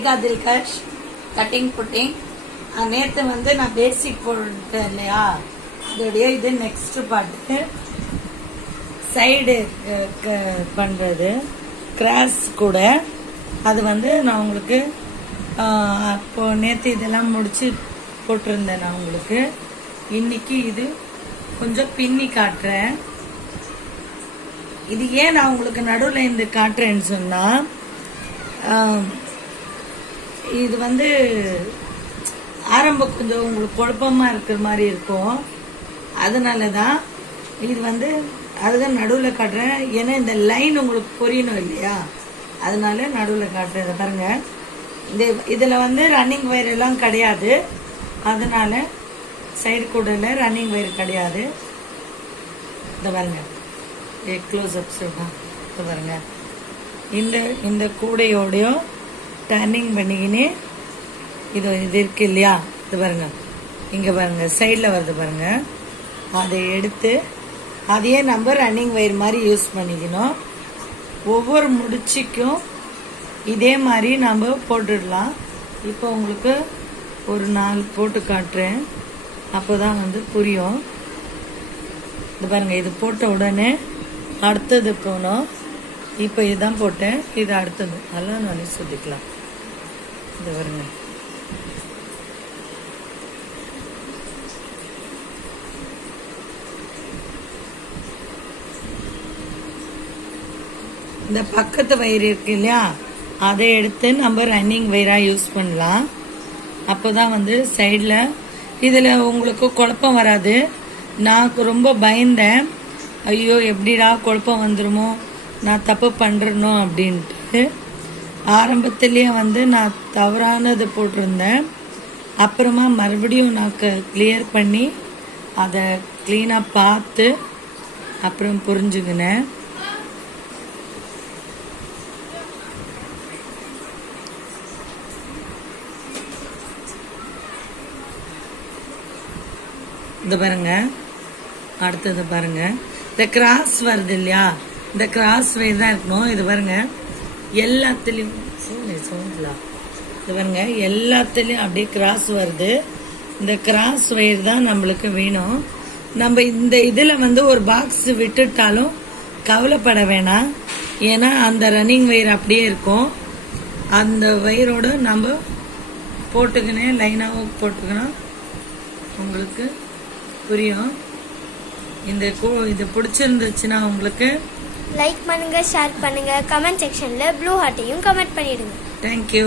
Radhika தில்கஷ் cutting pudding. நேற்று வந்து நான் பேசிக் போட்டேன் இல்லையா, அதோடைய இது நெக்ஸ்ட் பார்ட்டு சைடு பண்ணுறது கிராஸ் கூட. அது வந்து நான் உங்களுக்கு அப்போ நேற்று இதெல்லாம் முடிச்சு போட்டிருந்தேன் நான் உங்களுக்கு. இன்னைக்கு இது கொஞ்சம் பின்னி காட்டுறேன். இது ஏன் நான் உங்களுக்கு நடுவில் இந்த காட்டுறேன்னு சொன்னா, இது வந்து ஆரம்பம் கொஞ்சம் உங்களுக்கு குழப்பமா இருக்கிற மாதிரி இருக்கும். அதனால தான் இது வந்து அதுதான் நடுவில் காட்டுறேன். ஏன்னா இந்த லைன் உங்களுக்கு புரியணும் இல்லையா, அதனால நடுவில் காட்டுறேன். பாருங்க, இந்த இதில் வந்து ரன்னிங் வயர் எல்லாம் கிடையாது, அதனால சைடு கூடல ரன்னிங் வயர் கிடையாது. இந்த பாருங்க க்ளோஸ் அப்ஸ் தான் பாருங்க. இந்த கூடையோடையும் டர்னிங் பண்ணிக்கினே இது இருக்கு இல்லையா, இது பாருங்க இங்க பாருங்க சைடில் வருது பாருங்க. அதை எடுத்து அதையே நம்ம ரன்னிங் வயர் மாதிரி யூஸ் பண்ணிக்கணும். ஒவ்வொரு முடிச்சுக்கும் இதே மாதிரி நம்ம போட்டுடலாம். இப்போ உங்களுக்கு ஒரு 4 போட்டு காட்டுறேன், அப்போதான் வந்து புரியும். இது பாருங்க, இது போட்ட உடனே அடுத்தது போனோம். இப்போ இதுதான் போட்டேன், இது அடுத்தது அதெல்லாம் நான் சுத்திக்கலாம். இது பாருங்க, இந்த பக்கத்து வயிறு இருக்கு இல்லையா, அதை எடுத்து நம்ம ரன்னிங் வயராக யூஸ் பண்ணலாம். அப்போதான் வந்து சைடில் இதில் உங்களுக்கு குழப்பம் வராது. நான் ரொம்ப பயந்தேன், ஐயோ எப்படிடா குழப்பம் வந்துருமோ, நான் தப்பு பண்ணுறனோ அப்படின்ட்டு. ஆரம்பத்திலேயே வந்து நான் தவறானது போட்டிருந்தேன். அப்புறமா மறுபடியும் நான் கிளியர் பண்ணி அதை க்ளீனாக பார்த்து அப்புறம் புரிஞ்சுக்கினேன். இது பாருங்க, அடுத்தது பாருங்க, இந்த கிராஸ் வருது இல்லையா, இந்த கிராஸ் வயர் தான் இருக்கணும். இது பாருங்க எல்லாத்துலயும் இது பாருங்க எல்லாத்துலயும் அப்படியே கிராஸ் வருது. இந்த கிராஸ் வயர் தான் நம்மளுக்கு வேணும். நம்ம இந்த இதுல வந்து ஒரு பாக்ஸ் விட்டுட்டாலும் கவலைப்பட வேணாம், ஏன்னா அந்த ரன்னிங் வயர் அப்படியே இருக்கும். அந்த வயரோட நம்ம போட்டுக்கினே லைனாகவும் போட்டுக்கணும், உங்களுக்கு புரியும். இது பிடிச்சிருந்துச்சுன்னா உங்களுக்கு லைக் பண்ணுங்க, ஷேர் பண்ணுங்க, கமெண்ட் செக்ஷன்ல ப்ளூ ஹார்ட்டையும் கமெண்ட் பண்ணிடுங்க. தேங்க்யூ.